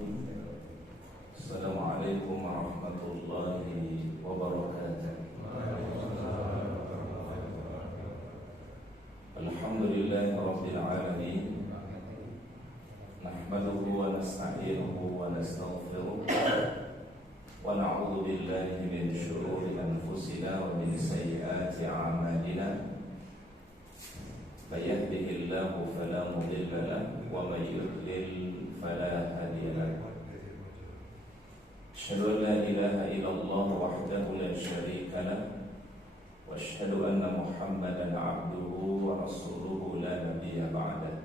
Bismillahirrahmanirrahim. Assalamualaikum warahmatullahi wabarakatuh. Alhamdulillahi rabbil alamin. Nahmaduhu wa nasta'inuhu wa nastaghfiruh wa na'udzu billahi min shururi anfusina wa min sayyiati a'malina. May yahdihillahu fala mudilla lahu wa may yudlil fala hadiya lahu. Asyhadu an la ilaha illallah wahdahu la syarika lahu wa asyhadu anna Muhammadan 'abduhu wa rasuluhu la nabiyya ba'dahu.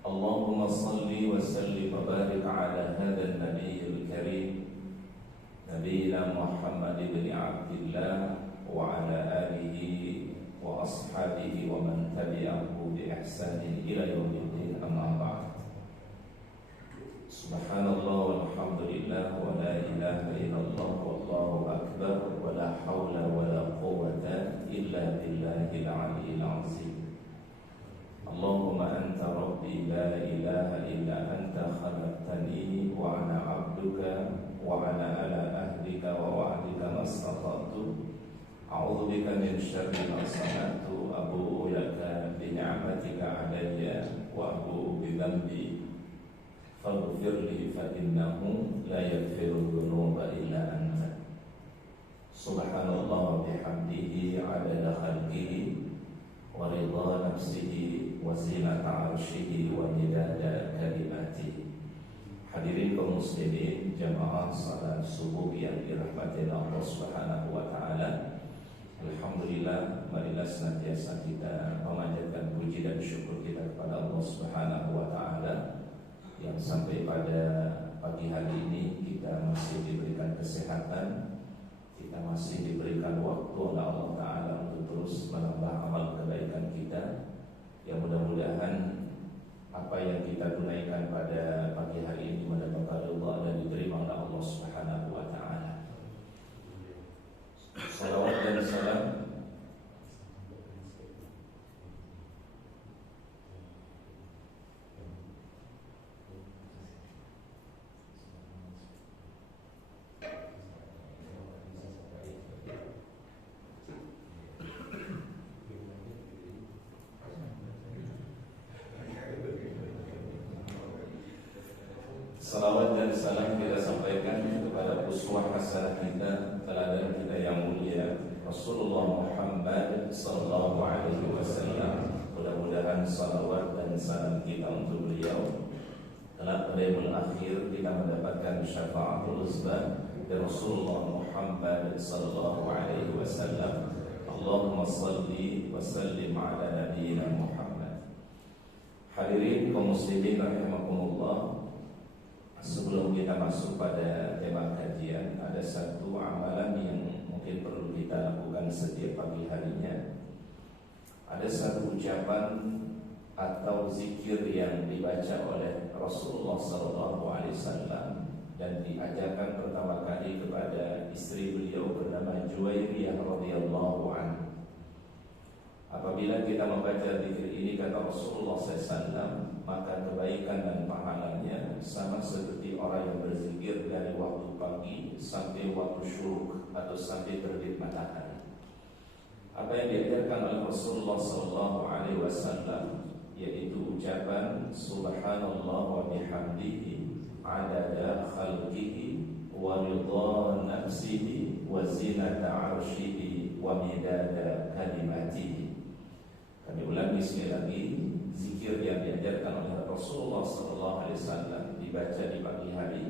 Allahumma salli wa sallim wa barik ala hadzal nabiyyil karim nabiyina Muhammad ibn Abdillah wa ala alihi wa ashabihi wa man tabi'ahu bi ihsanin ila yaumiddin, amma ba'd. Subhanallah walhamdulillah wa la ilaha illallah wallahu akbar wa la hawla wa la quwwata illa billahil aliyyil azim. Allahumma anta rabbi la ilaha illa anta khalaqtani wa ana 'abduka wa ana ala ahdika wa wa'dika mastata'tu. A'udzu bika min syarri ma sana'tu, abu'u laka bi ni'matika 'alayya wa abu'u bi dhanbi faghfir li fa innahu la yaghfiru dhunuba illa anta. Subhanallah wa bihamdihi 'adada khalqihi wa ridha nafsihi wa zinata 'arsyihi wa midada kalimatihi. Hadirin kaum muslimin jamaah salat subuh yang dirahmati Allah Subhanahu wa taala. Alhamdulillah, marilah senantiasa kita memanjatkan puji dan syukur kita kepada Allah Subhanahu wa taala yang sampai pada pagi hari ini kita masih diberikan kesehatan, kita masih diberikan waktu oleh Allah taala untuk terus menambah amal kebaikan kita. Yang mudah-mudahan apa yang kita tunaikan pada pagi hari ini mendapatkan ridha dan diterima oleh Allah Subhanahu wa taala. Salawat dan salam Salawat dan salam kita sampaikan kepada uswah hasanah kita, teladan kita yang mulia, Rasulullah Muhammad sallallahu alaihi wasallam. Mudah-mudahan salawat dan salam kita untuk beliau kelak pada yaumul akhir kita mendapatkan syafaatul uzma dari Rasulullah Muhammad sallallahu alaihi wasallam. Allahumma salli wa sallim ala nabiyyina Muhammad. Hadirin kaum muslimin rahimakumullah. Sebelum kita masuk pada tema kajian, ada satu amalan yang mungkin perlu kita lakukan setiap pagi harinya. Ada satu ucapan atau zikir yang dibaca oleh Rasulullah SAW dan diajarkan pertama kali kepada istri beliau bernama Juwairiyah radhiyallahu anha. Apabila kita membaca zikir ini, kata Rasulullah SAW, maka kebaikan dan pahalanya sama seperti orang yang berzikir dari waktu pagi sampai waktu syuruk atau sampai terbit matahari. Apa yang diajarkan oleh Rasulullah SAW yaitu ucapan Subhanallah wa bihamdihi 'adada khalqihi wa ridha nafsihi wa zinata 'arsyihi wa midada kalimatihi. Kami ulangi sekali lagi, zikir yang diajarkan oleh Rasulullah SAW dibaca di pagi hari.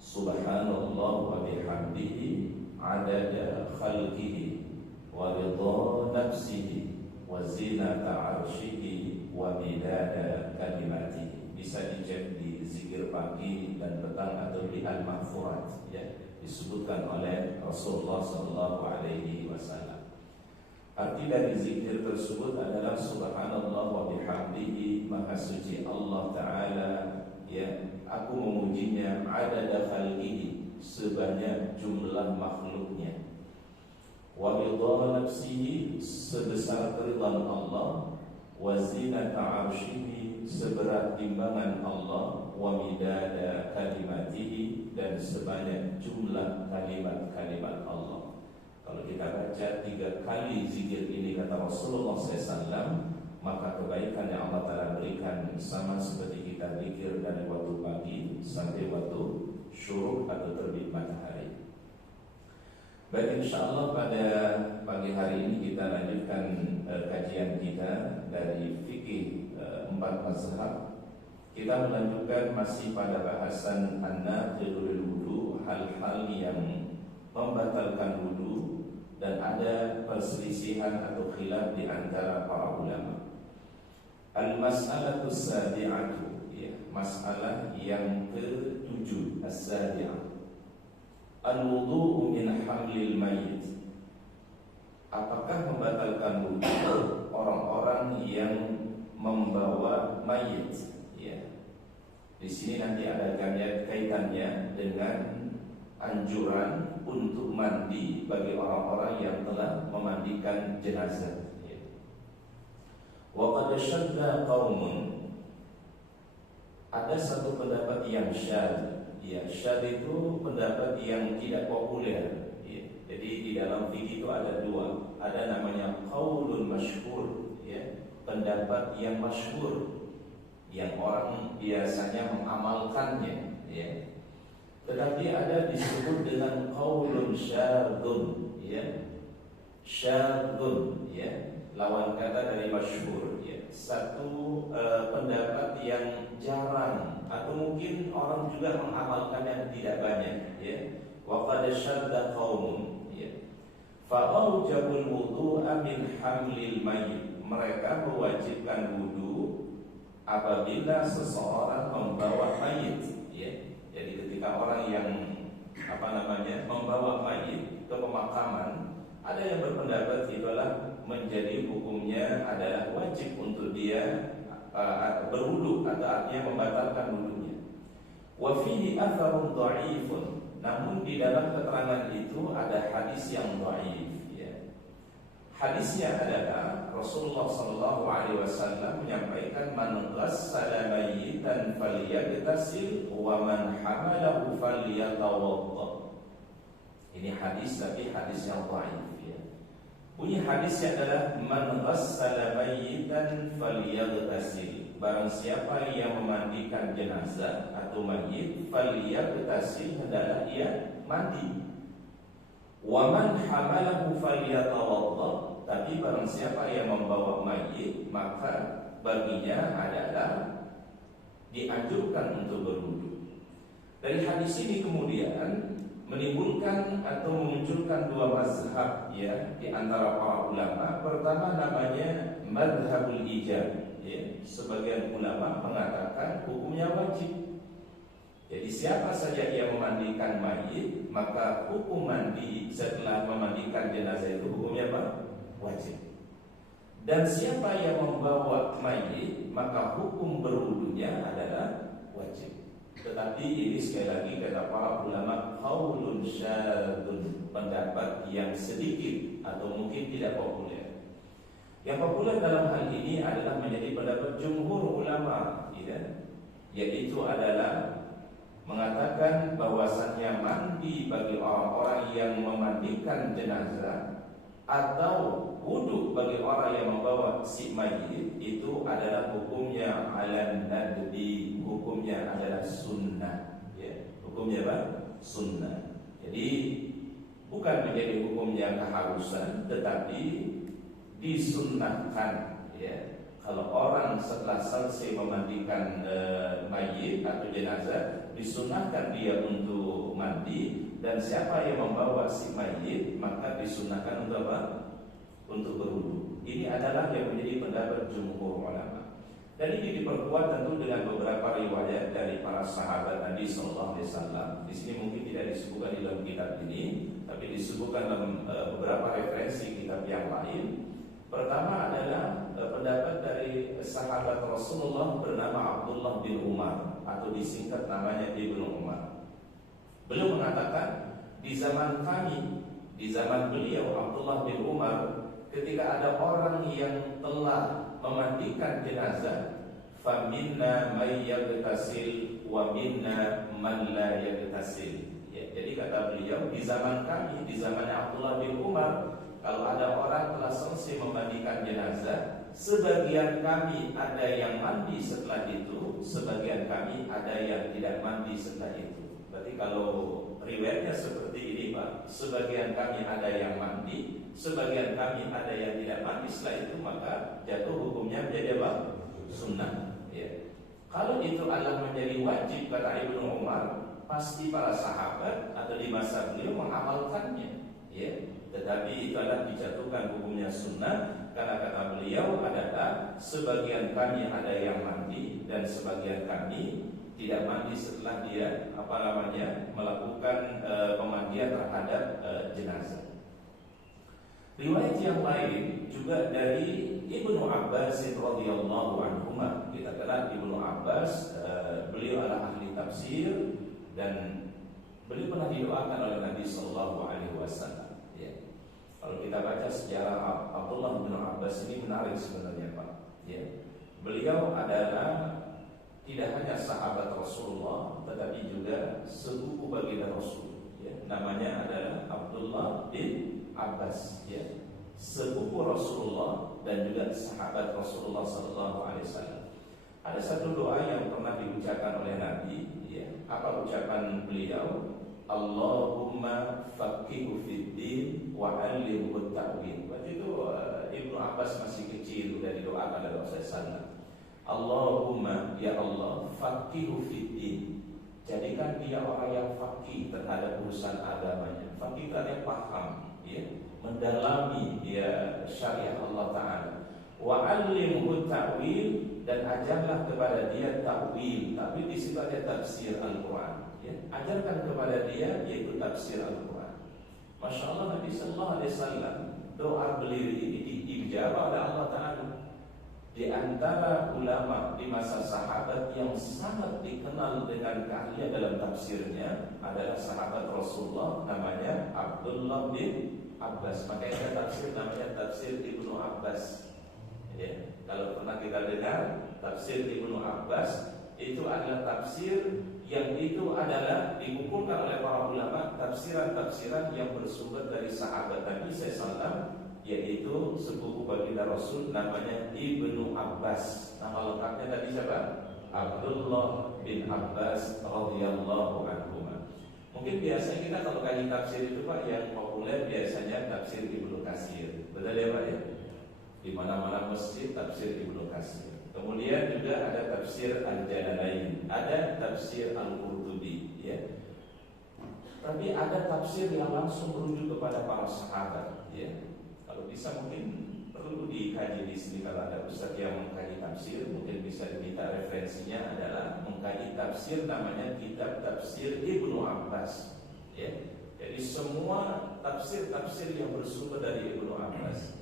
Subhanallah wa bihamdihi 'adada khalqihi wa ridha nafsihi wa zinata 'arsyihi wa midada kalimatihi. Bisa dicek di zikir pagi dan petang atau di al-mahfurat, ya, disebutkan oleh Rasulullah SAW. Arti dari zikir tersebut adalah Subhanallah wa bihamdihi, maha suci Allah Ta'ala, ya, aku memujinya, adada khalqihi, sebanyak jumlah makhluknya, wa ridha nafsihi, sebesar keridhaan Allah, wa zinata arsyihi, seberat timbangan Allah, wa midada ayatihi, dan sebanyak jumlah kalimat-kalimat Allah. Kalau kita baca 3 kali zikir ini kata Rasulullah SAW, maka kebaikan yang Allah Ta'ala berikan sama seperti kita zikir dari waktu pagi sampai waktu syuruk atau terbit matahari. Baik, insyaAllah pada pagi hari ini kita lanjutkan kajian kita dari fikih 4 mazhab. Kita melanjutkan masih pada bahasan an-naqidul wudu, hal-hal yang membatalkan wudu, dan ada perselisihan atau khilaf di antara para ulama. Al-mas'alatu as-sabi'atu, ya, masalah yang ke-7, as-sabi'ah. Al-wudu'u min hamlil mayyit. Apakah membatalkan wudu orang-orang yang membawa mayit? Ya. Di sini nanti ada kaitannya dengan anjuran untuk mandi bagi orang-orang yang telah memandikan jenazah. Ya. Wa qad syadda qaumun. Ada satu pendapat yang syadz. Ya, syadz itu pendapat yang tidak populer. Ya. Jadi di dalam fikih itu ada 2. Ada namanya qaulun masyhur, ya, pendapat yang masyhur yang orang biasanya mengamalkannya, ya. Tetapi ada disebut dengan qaulun syadzun, ya. Syadzun, ya, lawan kata dari masyhur, ya. Satu pendapat yang jarang atau mungkin orang juga mengamalkannya tidak banyak, ya. Wa qad syadda qaumun, ya. Fa aujabul wudu'a min hamlil mayyit. Mereka mewajibkan wudu apabila seseorang membawa mayit, ya. Jadi ketika orang yang membawa mayit ke pemakaman, ada yang berpendapat itulah menjadi hukumnya adalah wajib untuk dia berwudu, atau artinya membatalkan wudunya. Wa fihi atharun dha'ifun. Namun di dalam keterangan itu ada hadis yang dhaif, ya. Hadisnya adalah Rasulullah SAW menyampaikan, man ghassala mayyitan falyaghtasil wa man hamalahu falyatawadda. Ini hadis, tapi hadis yang dhaif, ya. Bunyi hadisnya adalah man ghassala mayyitan falyaghtasil. Barang siapa yang memandikan jenazah atau mayit, falyaghtasil, hendaklah ia mandi. Wa man hamalahu falyatawadda. Tapi barang siapa yang membawa mayit, maka baginya adalah dianjurkan untuk berwudu. Dari hadis ini kemudian menimbulkan atau memunculkan 2 mazhab, ya, di antara para ulama. Pertama namanya madhabul ijab, ya. Sebagian ulama mengatakan hukumnya wajib. Jadi siapa saja yang memandikan mayit, maka hukum mandi setelah memandikan jenazah itu hukumnya apa? Wajib. Dan siapa yang membawa mayit, maka hukum berwudunya adalah wajib. Tetapi ini sekali lagi kata para ulama qaulun syadzun, pendapat yang sedikit atau mungkin tidak populer. Yang populer dalam hal ini adalah menjadi pendapat jumhur ulama, ya, yaitu adalah mengatakan bahwasannya mandi bagi orang-orang yang memandikan jenazah atau wudu bagi orang yang membawa si mayit itu adalah hukumnya ala nadbi, hukumnya adalah sunnah, ya. Hukumnya apa? Sunnah. Jadi bukan menjadi hukumnya keharusan, tetapi disunnahkan, ya. Kalau orang setelah selesai memandikan mayit atau jenazah, disunnahkan dia untuk mandi. Dan siapa yang membawa si mayit, maka disunnahkan untuk apa? Untuk berwudu. Ini adalah yang menjadi pendapat jumhur ulama. Dan ini diperkuat tentu dengan beberapa riwayat dari para sahabat Nabi SAW. Di sini mungkin tidak disebutkan di dalam kitab ini, tapi disebutkan dalam beberapa referensi kitab yang lain. Pertama adalah pendapat dari sahabat Rasulullah bernama Abdullah bin Umar, atau disingkat namanya Ibnu Umar. Beliau mengatakan, di zaman kami, di zaman beliau Abdullah bin Umar, ketika ada orang yang telah memandikan jenazah, faminna may yaghtasil wa minna man la yaghtasil. Ya, jadi kata beliau, di zaman kami, di zaman Abdullah bin Umar, kalau ada orang telah selesai memandikan jenazah, sebagian kami ada yang mandi setelah itu, sebagian kami ada yang tidak mandi setelah itu. Berarti kalau riwayatnya seperti ini Pak, sebagian kami ada yang mandi, sebagian kami ada yang tidak mandi setelah itu, maka jatuh hukumnya menjadi apa? Sunnah. Ya. Kalau itu adalah menjadi wajib kata Ibnu Umar, pasti para sahabat atau di masa beliau mengamalkannya. Ya. Tetapi itu adalah dijatuhkan hukumnya sunnah karena kata beliau adalah sebagian kami ada yang mandi dan sebagian kami tidak mandi setelah dia melakukan pemandian terhadap jenazah. Riwayat yang lain juga dari Ibnu Abbas radhiyallahu anhu. Kita kenal Ibnu Abbas, beliau adalah ahli tafsir dan beliau pernah didoakan oleh Nabi sallallahu alaihi wasallam. Ya. Kalau kita baca sejarah Abdullah bin Abbas ini menarik sebenarnya Pak. Ya. Beliau adalah tidak hanya sahabat Rasulullah, tetapi juga sepupu baginda Rasul. Ya. Namanya adalah Abdullah bin Abbas, ya, sepupu Rasulullah dan juga sahabat Rasulullah sallallahu alaihi wasallam. Ada satu doa yang pernah diucapkan oleh Nabi, ya. Apa ucapan beliau? Allahumma faqihu fid din wa 'allimhu at-ta'wil. Waktu itu Ibnu Abbas masih kecil dari doa kepada Rasulullah. Allahumma, ya Allah, faqihu fid din. Jadikan dia orang yang faqih terhadap urusan agamanya. Faqih itu yang paham, ya, mendalami ya syariat Allah Ta'ala. Wa 'allimhu ta'wil, dan ajarlah kepada dia ta'wil. Ta'wil di situ ada tafsir Al-Quran, ya. Ajarkan kepada dia yaitu tafsir Al-Quran. Masya Allah, Nabi Sallallahu Alaihi Wasallam doa beliau ini diijabah oleh Allah Ta'ala. Di antara ulama di masa sahabat yang sangat dikenal dengan keahlian dalam tafsirnya adalah sahabat Rasulullah, namanya Abdullah bin Abbas. Makanya tafsir namanya tafsir Ibnu Abbas. Ya, kalau pernah kita dengar tafsir Ibnu Abbas, itu adalah tafsir yang itu adalah dikumpulkan oleh para ulama, tafsiran-tafsiran yang bersumber dari sahabat Nabi SAW, yaitu sepupu baginda Rasul namanya Ibnu Abbas. Nama lengkapnya tadi siapa? Abdullah bin Abbas radhiyallahu anhu. Mungkin biasanya kita kalau kaji tafsir itu Pak, yang populer biasanya tafsir Ibnu Katsir. Betul ya Pak ya? Di mana-mana masjid tafsir Ibnu Katsir. Kemudian juga ada tafsir Al-Jalalain, ada tafsir Al-Qurtubi, ya. Tapi ada tafsir yang langsung merujuk kepada para sahabat, ya. Kalau bisa mungkin perlu dikaji di sini. Kalau ada ustaz yang mengkaji tafsir, mungkin bisa diminta referensinya adalah mengkaji tafsir namanya kitab tafsir Ibnu Abbas, ya. Jadi semua tafsir-tafsir yang bersumber dari Ibnu Abbas,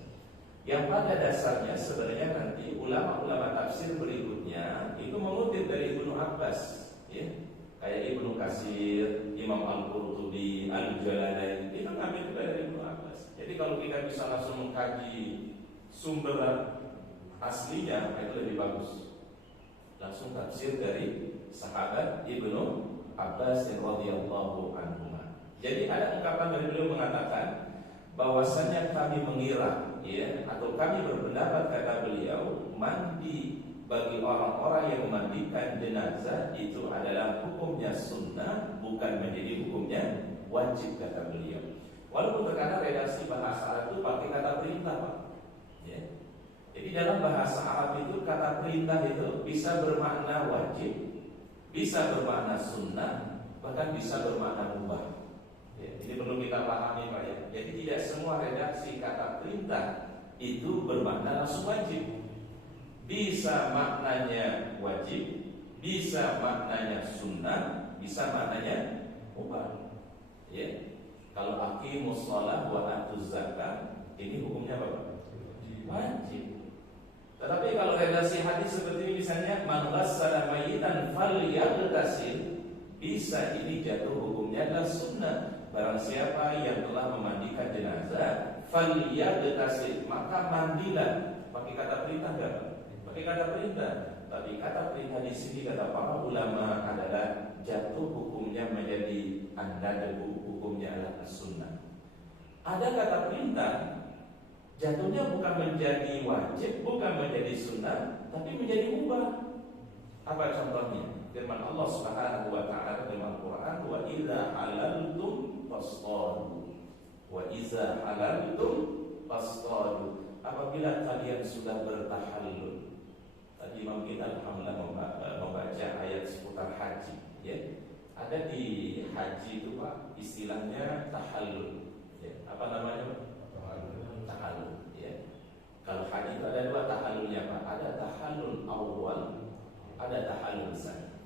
yang pada dasarnya sebenarnya nanti ulama-ulama tafsir berikutnya itu mengutip dari Ibnu Abbas, ya. Kayak Ibnu Katsir, Imam Al-Qurtubi, Al-Jalalain, itu ngambil dari Ibnu Abbas. Jadi kalau kita bisa langsung mengkaji sumber aslinya, itu lebih bagus. Langsung tafsir dari sahabat Ibnu Abbas radhiyallahu anhu. Jadi ada ungkapan dari beliau mengatakan bahwasanya kami mengira, ya, atau kami berpendapat kata beliau, mandi bagi orang-orang yang memandikan jenazah itu adalah hukumnya sunnah, bukan menjadi hukumnya wajib kata beliau. Walaupun terkadang redaksi bahasa Arab itu pakai kata perintah Pak, ya. Jadi dalam bahasa Arab itu kata perintah itu bisa bermakna wajib, bisa bermakna sunnah, bahkan bisa bermakna mubah. Ya, ini perlu kita pahami Pak ya. Jadi tidak semua redaksi kata perintah itu bermakna langsung wajib. Bisa maknanya wajib, bisa maknanya sunnah, bisa maknanya mubah. Ya. Kalau aqimus shalah wa atuz zakat, ini hukumnya apa? Wajib. Tetapi kalau redaksi hadis seperti ini misalnya man ghassala mayyitan falyaghtasil, bisa ini jatuh hukumnya adalah sunnah. Barang siapa yang telah memandikan jenazah, falyaghtasil, maka mandilah. Pakai kata perintah enggak? Pakai kata perintah. Tapi kata perintah di sini kata para ulama adalah jatuh hukumnya menjadi an-nadbu, hukumnya adalah sunnah. Ada kata perintah jatuhnya bukan menjadi wajib, bukan menjadi sunnah, tapi menjadi mubah. Apa contohnya? Firman Allah Subhanahu wa taala dalam Al-Qur'an, "Wa idza halaltum fastadu." Wa idza halaltum fastadu. Apabila kalian sudah bertahallul. Tadi Imam kita alhamdulillah membaca ayat seputar haji, ya. Ada di haji itu Pak, istilahnya tahallul. Ya. Apa namanya? Tahallul, ya. Kalau haji itu ada dua tahallulnya Pak. Ada tahallul awal, ada tahallul tsani.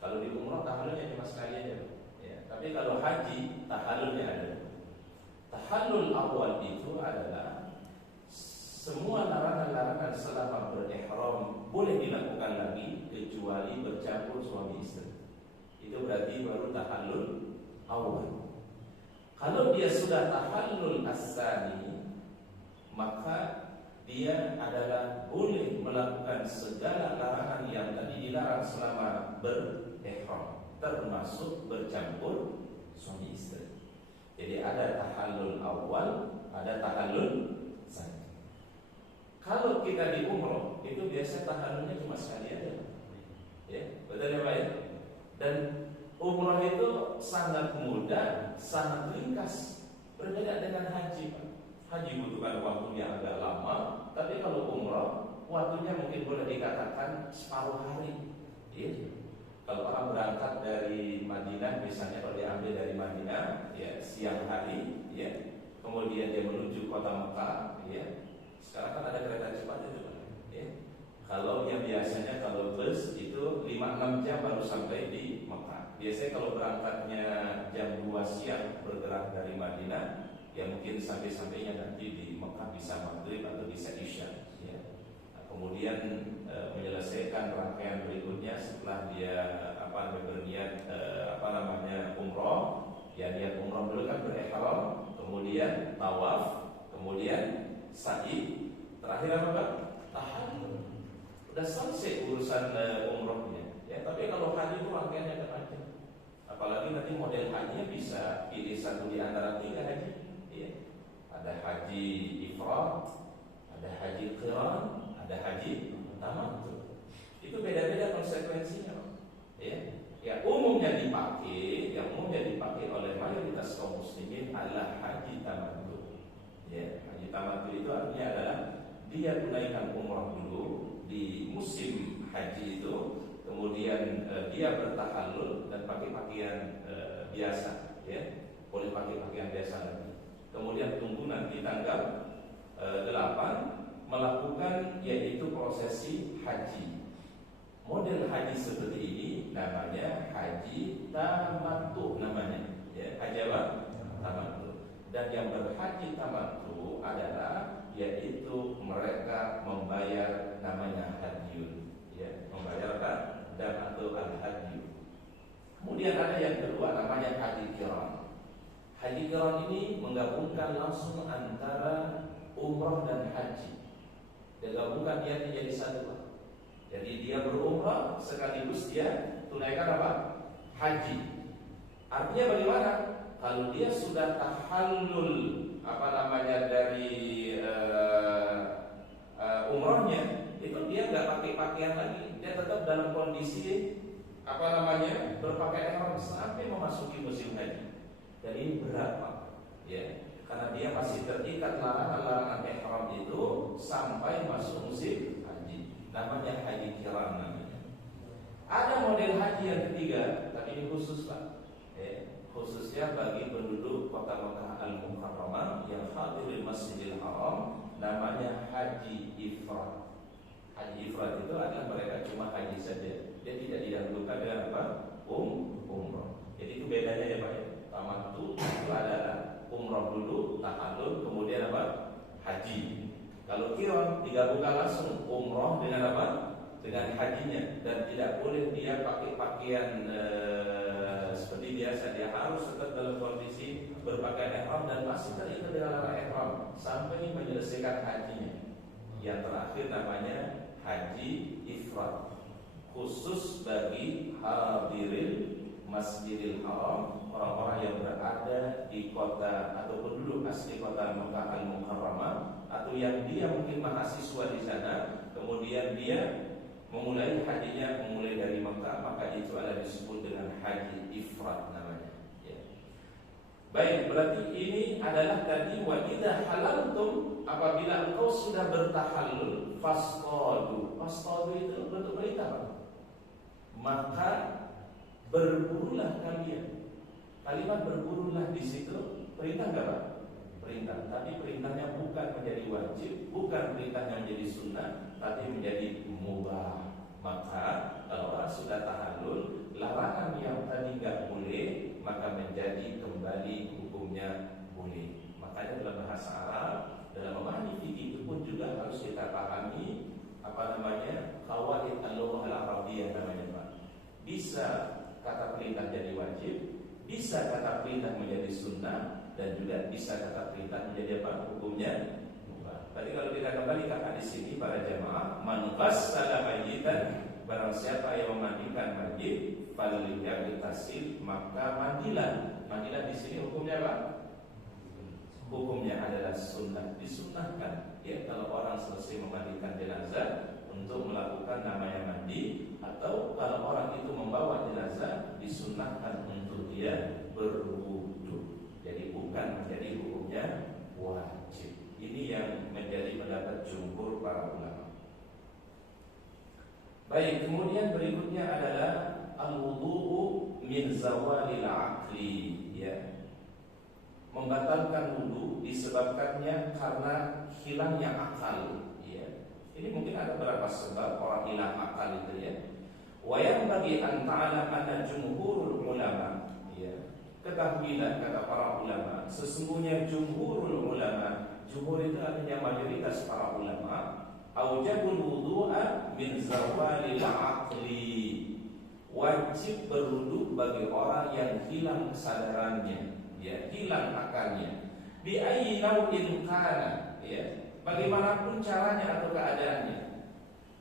Kalau di umrah tahallulnya cuma sekali aja, ya. Tapi kalau haji tahallulnya ada. Tahallul awal itu adalah semua larangan-larangan selama berihram boleh dilakukan lagi kecuali bercampur suami istri. Itu berarti baru tahallul awal. Kalau dia sudah tahallul as-tsani, maka dia adalah boleh melakukan segala larangan yang tadi dilarang selama berihram, termasuk bercampur suami istri. Jadi ada tahallul awal, ada tahallul tsani. Kalau kita di umroh itu biasa tahallulnya cuma sekali aja, ya betul ya Pak ya. Dan umroh itu sangat mudah, sangat ringkas, berbeda dengan haji Pak. Haji butuhkan waktu yang agak lama, tapi kalau umroh waktunya mungkin boleh dikatakan separuh hari, ya. Kalau orang berangkat dari Madinah, misalnya kalau diambil dari Madinah, ya siang hari, ya, kemudian dia menuju kota Mekah, ya. Sekarang kan ada kereta cepat itu, ya. Kalau yang biasanya kalau bus itu 5-6 jam baru sampai di Mekah. Biasanya kalau berangkatnya jam 2 siang bergerak dari Madinah, ya mungkin sampai-sampainya nanti di Mekah bisa maghrib atau bisa isya, ya. Nah, kemudian menyelesaikan rangkaian berikutnya setelah dia berniat umroh, ya niat umroh dulu kan berihram, kemudian tawaf, kemudian sa'i, terakhir apa Pak? Tahallul. Udah selesai urusan umrohnya. Ya, tapi kalau haji itu rangkaiannya ada panjang. Apalagi nanti model hajinya bisa pilih satu di antara 3 haji. Ya. Ada haji ifrad, ada haji qiran, ada haji tamattu. Itu beda-beda konsekuensinya. Ya. Yang umumnya dipakai oleh mayoritas kaum muslimin adalah haji tamattu. Ya, haji tamattu itu artinya adalah dia tunaikan umrah dulu di musim haji itu, kemudian dia bertahallul dan pakai pakaian biasa, ya, boleh pakai pakaian biasa lagi. Kemudian tunggu nanti tanggal 8 melakukan yaitu prosesi haji. Model haji seperti ini namanya haji tamattu namanya, ya, haji apa? Tamattu. Dan yang berhaji tamattu adalah yaitu mereka membayar namanya hadyun, ya, membayar apa? Dan atau al-hadyu. Kemudian ada yang kedua namanya haji qiran. Haji qiran ini menggabungkan langsung antara umrah dan haji. Dia gabungkan dia menjadi satu. Jadi dia berumrah sekaligus dia tunaikan apa? Haji. Artinya bagaimana? Kalau dia sudah tahallul dari umrohnya, itu dia nggak pakai pakaian lagi, dia tetap dalam kondisi berpakaian ihram sampai memasuki musim haji. Dan ini berat Pak, ya, karena dia masih terikat larangan ihram itu sampai masuk musim haji. Namanya haji qiran namanya. Ada model haji yang ketiga, tapi ini khusus Pak. Khususnya bagi penduduk kota Makkah Al-Mukarramah yang hadir di Masjidil Haram, namanya haji ifrad. Haji ifrad itu adalah mereka cuma haji saja, dia tidak didahulukan dengan apa? Umrah. Jadi itu bedanya ya Pak. Tamattu itu adalah umrah dulu, tahallul, kemudian apa? Haji. Kalau qiran digabungkan langsung umrah dengan apa? Dengan hajinya, dan tidak boleh dia pakai pakaian seperti biasa. Dia harus tetap dalam kondisi berpakaian ihram dan masih terikat dengan larangan ihram sampai menyelesaikan hajinya. Yang terakhir namanya haji ifrad, khusus bagi hadirin Masjidil Haram, orang-orang yang berada di kota atau penduduk asli kota Mekah Al-Mukarramah, atau yang dia mungkin mahasiswa di sana, kemudian dia memulai hajinya memulai dari Mekah, maka itu adalah disebut dengan haji ifrad namanya. Ya. Baik, berarti ini adalah tadi wa idza halaltum, apabila engkau sudah bertahallul, fasqadu. Fasqadu itu bentuk perintah, Pak. Maka berburulah kalian. Kalimat berburulah di situ perintah enggak, Pak? Perintah, tapi perintahnya bukan menjadi wajib, bukan perintahnya menjadi sunnah, tapi menjadi mubah. Maka kalau orang sudah tahallul, larangan yang tadi enggak boleh, maka menjadi kembali hukumnya boleh. Makanya dalam bahasa Arab, dalam memahami fikih itu pun juga harus kita pahami apa namanya, qawaid al-lughah al-arabiyyah namanya, Pak. Bisa kata perintah jadi wajib, bisa kata perintah menjadi sunnah, dan juga bisa kata perintah menjadi apa? Hukumnya mubah. Tadi kalau kita kembali ke hadis ini para jamaah, man ghassala mayyitan, barang siapa yang memandikan mayit, falyagtasil, maka mandilah. Mandilah di sini hukumnya apa? Hukumnya adalah sunnah, disunnahkan. Ya, kalau orang selesai memandikan jenazah untuk melakukan namanya mandi, atau kalau orang itu membawa jenazah, disunnahkan untuk dia berwudu. Jadi bukan menjadi hukumnya wajib. Ini yang menjadi pendapat jumhur para ulama. Baik, kemudian berikutnya adalah al-wudu'u min zawalil aqli, ya. Membatalkan wudu disebabkannya karena hilangnya akal, ya. Ini mungkin ada beberapa sebab orang hilang akal itu, ya. Wa yang bagi an ta'lam anna jumhurul ulama, ya. Ketahuilah kata para ulama, sesungguhnya jumhurul ulama, jumhur itu artinya mayoritas para ulama, aujabul wudu'a min zawalil aqli, wajib berwudu bagi orang yang hilang kesadarannya, ya, hilang akalnya. Bi ayyi naw'in kana, ya, bagaimanapun caranya atau keadaannya.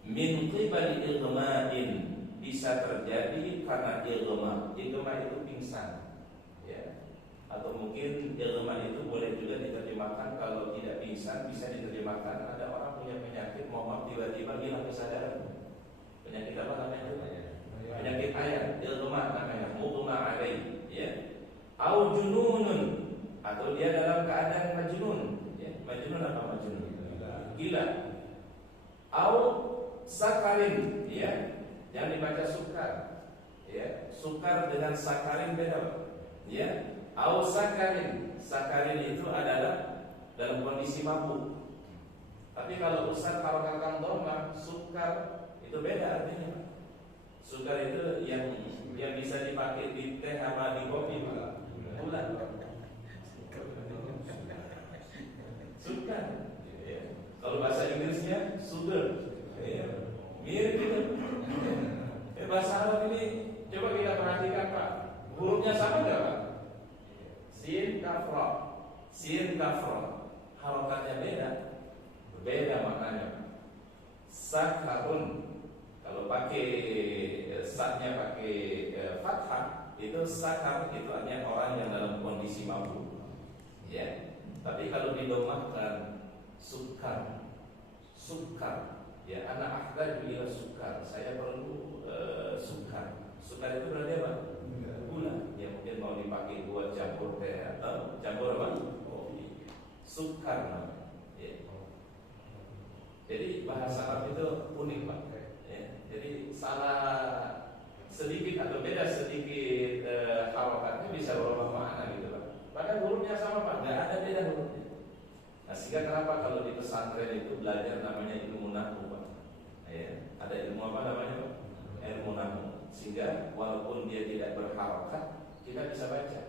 Min qibali ighma'in, bisa terjadi karena ighma. Ighma itu pingsan, ya. Atau mungkin ighma itu boleh juga diterjemahkan, kalau tidak pingsan bisa diterjemahkan ada orang punya penyakit mohon tiba-tiba hilang kesadaran. Penyakit apa namanya itu? Penyakit ayat, ighma namanya, mughma alaih, ya. Au jununun, atau dia dalam keadaan majnun, ya. Majnun apa majnun? Gila. Au sakarin, ya. Jangan dibaca sukar, ya. Sukar dengan sakarin beda, ya. Au sakarin, sakarin itu adalah dalam kondisi mabuk. Tapi kalau Ustaz harokatkan dhamma, sukar itu beda artinya. Sukar itu yang bisa dipakai di teh sama di kopi, bulan. Sukar, ya. Kalau bahasa Inggrisnya sugar, ya. Mirip gitu. Bahasa Arab ini coba kita perhatikan, Pak. Hurufnya sama enggak, Pak? Sin kafra, sin kafra, harokatnya beda maknanya. Sakarun, kalau pakai saknya pakai fathah, itu sakar itu artinya orang yang dalam kondisi mabuk, ya. Tapi kalau didomahkan sukar, ya, anak akhtar ila sukar, saya perlu sukar. Sukar itu berarti apa? Gula. Ya mungkin mau dipakai buat campur teh atau campur apa? Kopi. Sukar namanya. Ya. Jadi bahasa Arab itu unik, Pak. Ya. Jadi salah sedikit atau beda sedikit harokatnya bisa berubah makna gitu, Pak. Padahal hurufnya sama, Pak. Nggak ada beda hurufnya. Nah, sehingga kenapa kalau di pesantren itu belajar namanya ilmu nahwu, Pak? Ya. Ada ilmu apa namanya, Pak? Ilmu nahwu. Sehingga walaupun dia tidak berharokat, kita bisa baca.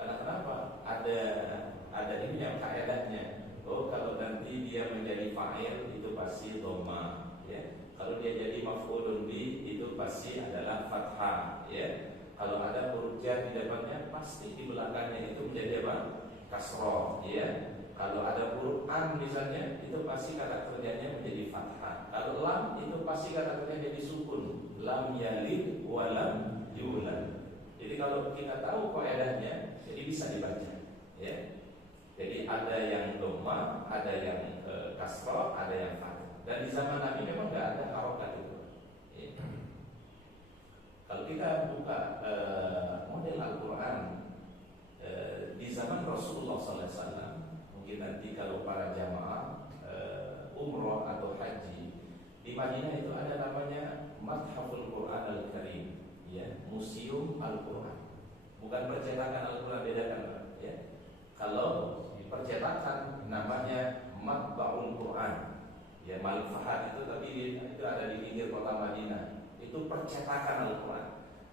Karena kenapa? Ada ini yang kaedahnya. Oh, kalau nanti dia menjadi fa'il itu pasti dhamma, ya. Kalau dia jadi maf'ulun bi itu pasti adalah fathah, ya. Kalau ada huruf jar di depannya, pasti di belakangnya itu menjadi apa? Kasroh, ya. Kalau ada huruf an misalnya, itu pasti kata kerjanya menjadi fathah. Kalau lam itu pasti kata kerjanya jadi sukun. Lam yalid wa lam yulad. Jadi kalau kita tahu kaidahnya, jadi bisa dibaca. Ya. Jadi ada yang dhamma, ada yang kasrah, ada yang fathah. Dan di zaman Nabi memang nggak ada harokat itu. Ya. Kalau kita buka model Al-Quran di zaman Rasulullah SAW, mungkin nanti kalau para jamaah umroh atau haji di Madinah itu ada namanya Mathhaful Quran Al-Karim, ya, Museum Al-Quran. Bukan percetakan Al-Quran, bedakan, ya. Kalau percetakan namanya Matba'ul Quran, ya, Malik Fahad itu, tapi itu ada di pinggir kota Madinah. Itu percetakan Al-Quran.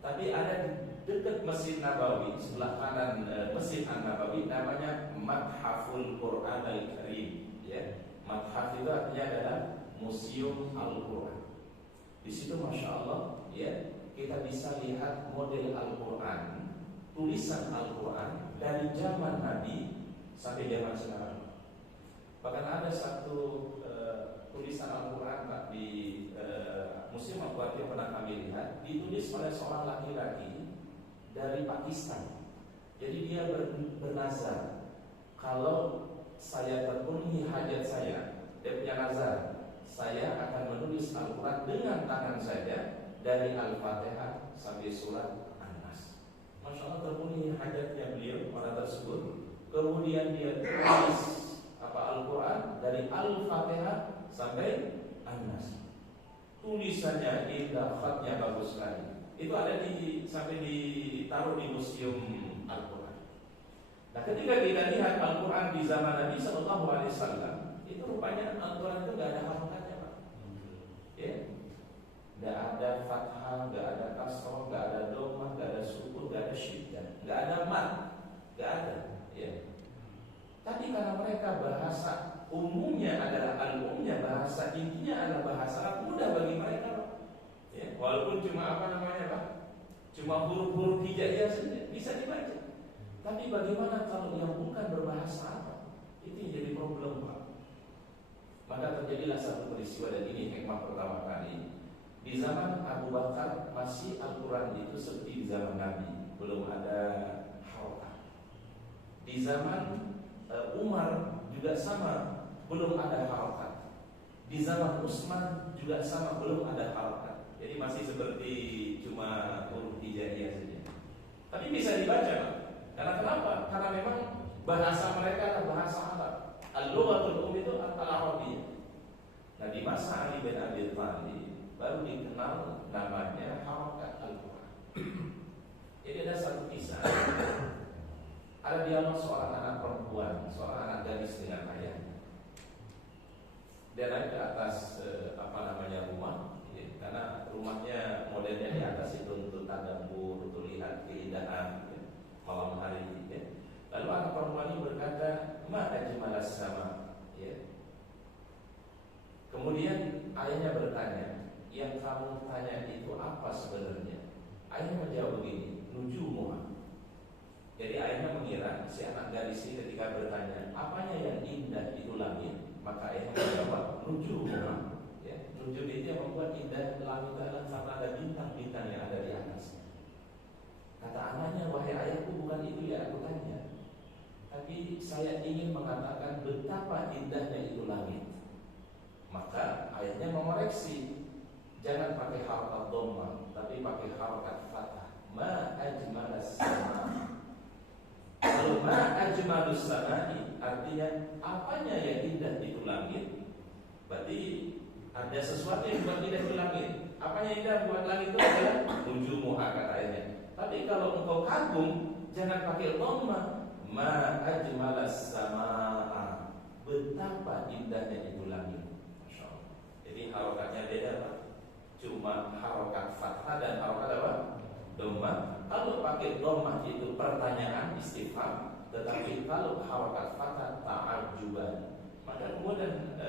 Tapi ada di dekat Masjid Nabawi, sebelah kanan Masjid An-Nabawi, namanya Mathhaful Quran Al-Karim, ya. Mathhaf itu artinya adalah Museum Al-Quran. Di situ Masya Allah, ya, kita bisa lihat model Al-Quran, tulisan Al-Quran dari zaman Nabi sampai zaman sekarang. Bahkan ada satu tulisan Al-Quran di Museum Al-Quran yang pernah kami lihat, ditulis oleh seorang laki-laki dari Pakistan. Jadi dia bernazar, kalau saya terpenuhi hajat saya, dia punya nazar, saya akan menulis Al-Quran dengan tangan saja dari Al-Fatihah sampai surat An-Nas. Masya Allah, terpenuhi hajatnya beliau, orang tersebut. Kemudian dia tulis Al-Quran dari Al-Fatihah sampai An-Nas. Tulisannya indah, khatnya bagus sekali. Itu ada sampai ditaruh di Museum Al-Quran. Nah, ketika kita lihat Al-Quran di zaman Nabi SAW, itu rupanya Al-Quran itu nggak ada harokatnya, Pak. Ya, nggak ada fathah, nggak ada kasrah, nggak ada dhammah, nggak ada sukun, nggak ada syiddah, nggak ada mat, nggak ada. Ya. Tapi karena mereka bahasa umumnya adalah al-umumnya, bahasa intinya adalah bahasa Arab, mudah bagi mereka, Pak. Ya, walaupun cuma Pak? Cuma huruf-huruf hijaiyah saja bisa dibaca. Tapi bagaimana kalau yang bukan berbahasa Arab? Itu yang jadi problem, Pak. Maka terjadilah satu peristiwa, dan ini hikmah pertama kali. Di zaman Abu Bakar masih Al-Quran itu seperti di zaman Nabi, belum ada harokat. Di zaman Umar juga sama, belum ada harokat. Di zaman Utsman juga sama, belum ada harokat. Jadi masih seperti cuma huruf hijaiyah saja. Tapi bisa dibaca, Pak. Karena kenapa? Karena memang bahasa mereka adalah bahasa Arab. Al-lughatul umm itu al-Arabiyyah. Nah, di masa Ali bin Abi Thalib baru dikenal namanya harokat Al-Quran. Jadi ada satu kisah. Ada dialog seorang anak perempuan, seorang anak gadis dengan ayahnya. Dia naik ke atas rumah, ya, karena rumahnya modelnya di atas itu untuk tadabbur, untuk lihat keindahan, ya, malam hari. Ya. Lalu anak perempuan ini berkata, "Ma ajmalas sama." Ya. Kemudian ayahnya bertanya, "Yang kamu tanya itu apa sebenarnya?" Ayahnya menjawab begini, "Nujumuha." Jadi ayahnya mengira si anak gadis ini ketika bertanya, "Apanya yang indah itu langit?" Maka ayahnya menjawab, "Nujumuha." Ya, nujum itu yang membuat indah langit adalah karena ada bintang-bintang yang ada di atas. Kata anaknya, "Wahai ayahku, bukan itu yang aku tanya. Tapi saya ingin mengatakan betapa indahnya itu langit." Maka ayahnya mengoreksi, jangan pakai harokat dhammah, tapi pakai harokat fathah. Ma ajmalas sama. Kalau ma ajmalus samai artinya apanya yang indah itu langit, berarti ada sesuatu yang buat indah itu langit. Apanya yang indah buat langit itu adalah nujumuha, katanya. Tapi kalau engkau kagum, jangan pakai dhammah. Ma ajmalas samaa, betapa indahnya itu langit. Masya Allah. Jadi harokatnya beda, Pak. Cuma harokat fathah dan harokat apa? Dhammah. Kalau pakai dhammah itu pertanyaan istifham, tetapi kalau harokat fathah ta'ajjuban. Maka kemudian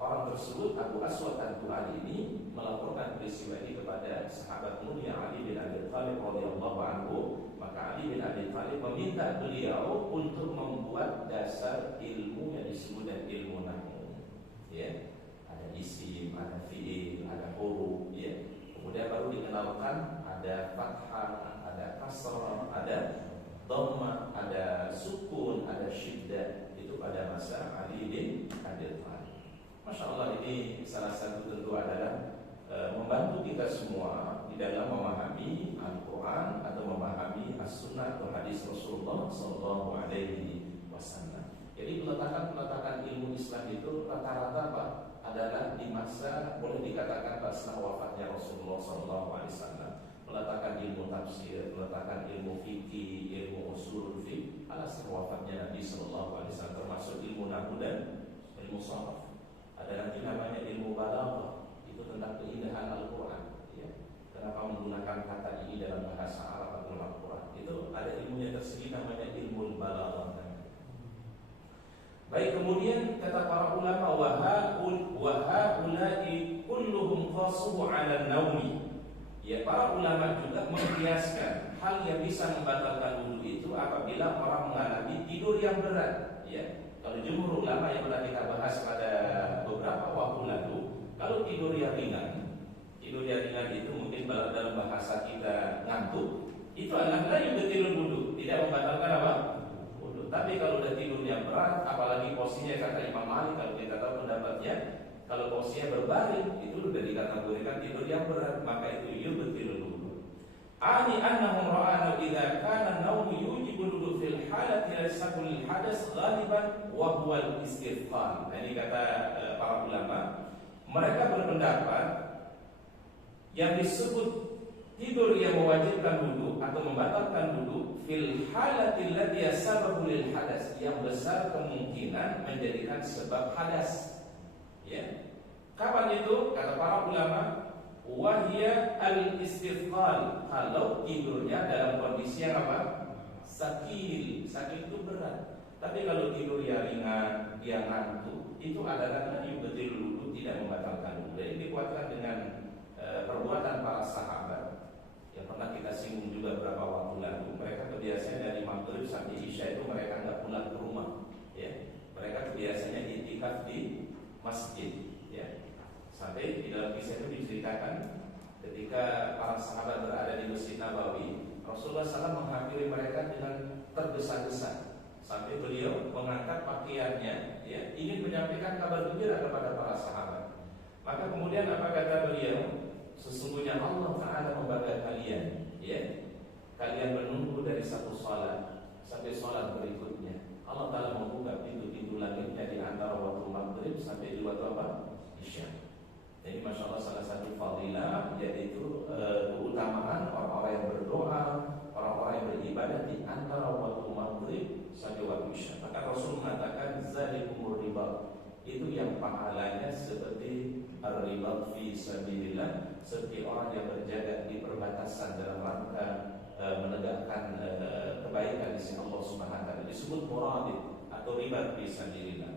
orang tersebut, Abu Aswad Ad-Du'ali ini, melaporkan peristiwa ini kepada sahabat mulia Ali bin Abi Thalib radhiyallahu anhu. Maka Ali bin Abi Thalib Thalib meminta beliau untuk membuat dasar ilmu yang disebut dengan ilmu nahwu. Ya, ada isim, ada fi'il, ada huruf. Ya, kemudian baru dikenalkan ada fathah, ada kasrah, ada dhammah, ada sukun, ada syiddah. Itu pada masa Ali bin Abi Thalib. Masya Allah, ini salah satu tentu adalah membantu kita semua di dalam memahami Al-Quran atau memahami As-Sunnah atau hadis Rasulullah Sallallahu Alaihi Wasallam. Jadi peletakan ilmu Islam itu rata-rata Pak adalah di masa boleh dikatakan Pak setelah wafatnya Rasulullah Sallallahu Alaihi Wasallam. Peletakan ilmu tafsir, peletakan ilmu fikih, ilmu usul fiqh adalah setelah wafatnya Nabi Sallallahu Alaihi Wasallam, termasuk ilmu nahwu dan ilmu sharaf. Ada nanti namanya ilmu balaghah, itu tentang keindahan Al-Quran. Ya. Kenapa menggunakan kata ini dalam bahasa Arab atau Al-Quran? Itu ada ilmunya tersendiri, namanya ilmu balaghah. Baik, kemudian kata para ulama, waha'ulai kulluhum qasuhu 'ala naumi. Ya, para ulama juga mengkiaskan hal yang bisa membatalkan wudu itu apabila orang mengalami tidur yang berat. Ya, kalau jumhur ulama yang pernah kita bahas pada beberapa waktu lalu, kalau tidur yang ringan itu mungkin dalam bahasa kita ngantuk, itu adalah la yubtilul wudu, tidak membatalkan apa? Wudu. Tapi kalau udah tidur yang berat, apalagi posisinya kata Imam Malik, kalau kita tahu pendapatnya, kalau posisinya berbaring itu sudah dikategorikan tidur yang berat, maka itu yubtilul wudu. Ani annahum ra'anu idza kana an-nawmu yujibul wudu fil halati laysa kullu hadas ghaliban wa huwa al-istifqal. Ini kata para ulama, mereka berpendapat yang disebut tidur yang mewajibkan wudu atau membatalkan wudu fil halati allati sababu lil hadas, yang besar kemungkinan menjadikan sebab hadas. Ya. Kapan itu? Kata para ulama, wahya al-istifqal, kalau tidurnya dalam kondisi yang apa? Sakil itu berat. Tapi kalau tidur yang ringan, dia ngantuk, itu adalah betul wudu, tidak membatalkan wudu. Ini dikuatkan dengan perbuatan para sahabat yang pernah kita singgung juga beberapa waktu lalu. Mereka kebiasaan dari maghrib sampai isya itu mereka nggak pulang ke rumah. Ya, mereka kebiasaannya i'tikaf di masjid. Ya, sampai di dalam kisah itu diceritakan ketika para sahabat berada di Masjid Nabawi, Rasulullah SAW menghampiri mereka dengan tergesa-gesa sampai beliau mengangkat pakaiannya, ya, ingin menyampaikan kabar gembira kepada para sahabat. Maka kemudian apa kata beliau? Sesungguhnya Allah Ta'ala membangga kalian, ya. Kalian menunggu dari satu salat sampai salat berikutnya. Allah Ta'ala membuka pintu-pintu langitnya di antara waktu maghrib sampai di waktu apa? Isya. Jadi Masya Allah salah satu fadilah, yaitu keutamaan orang-orang yang berdoa, orang-orang yang beribadah di antara waktu maghrib sampai waktu isya. Maka Rasul mengatakan zalikumur riba, itu yang pahalanya seperti ar-riba fi sabilillah, seperti orang yang berjaga di perbatasan dalam rangka menegakkan kebaikan di sisi Allah Subhanahu wa taala, disebut muradid atau riba fi sabilillah.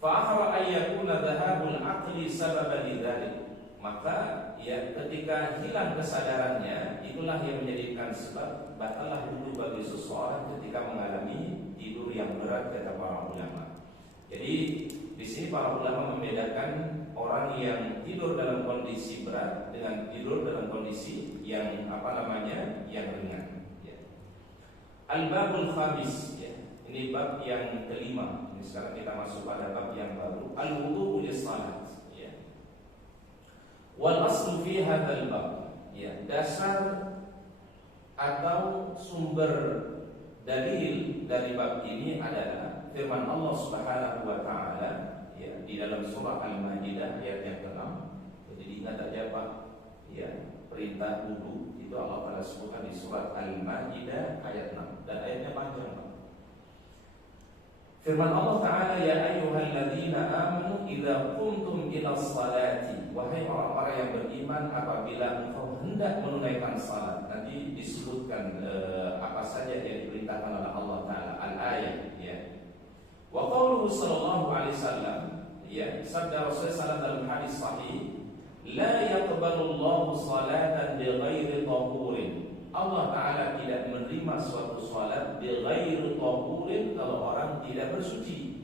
Fa akhara ayyakuna dhahabul aqli sababan lidzalik, maka ya ketika hilang kesadarannya, itulah yang menjadikan sebab batallah wudu bagi seseorang ketika mengalami tidur yang berat, kata para ulama. Jadi di sini para ulama membedakan orang yang tidur dalam kondisi berat dengan tidur dalam kondisi yang yang ringan. Ya. Al-babul khamis, ya. Ini bab yang kelima. Ini sekarang kita masuk pada bab yang baru. Al-wudu lis-shalat. Ya. Wal aslu fi hadzal bab. Ya, dasar atau sumber dalil dari bab ini adalah firman Allah Subhanahu wa taala, ya, di dalam surah Al-Maidah ayat yang ke-6. Jadi ingat aja Pak, ya, perintah wudu itu Allah Taala sebutkan di surat Al-Maidah ayat 6 dan ayatnya panjang Pak. Firman Allah Taala, ya ayyuhalladzina amanu idza qumtum ilas salati, wahai orang-orang yang beriman, apabila engkau hendak menunaikan salat. Nanti disebutkan apa saja yang diperintahkan oleh Allah Taala, al-ayat, ya. Wa qauluhu sallallahu alaihi wasallam, ya, sabda Rasulullah dalam hadis sahih, la yaqbalu Allahu salatan bighairi tahurin. Allah Ta'ala tidak menerima diterima suatu salat bighairi tahurin kalau orang tidak bersuci.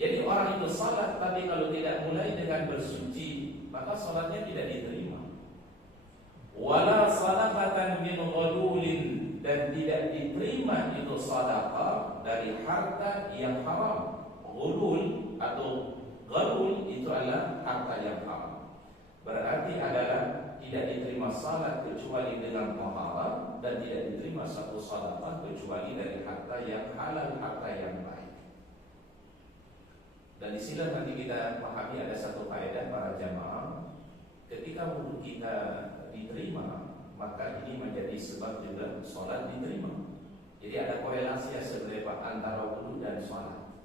Jadi orang itu salat tapi kalau tidak mulai dengan bersuci, maka salatnya tidak diterima. Wala sadaqatan min ghululin, dan tidak diterima itu sedekah dari harta yang haram. Ghulul atau ghulul itu adalah harta yang haram. Berarti adalah tidak diterima salat kecuali dengan taharat, dan tidak diterima satu sedekah kecuali dari harta yang halal, harta yang baik. Dan di sini nanti kita pahami ada satu kaidah para jamaah, ketika wudu kita diterima, maka ini menjadi sebab juga sholat diterima. Jadi ada korelasi sebenarnya antara wudu dan sholat.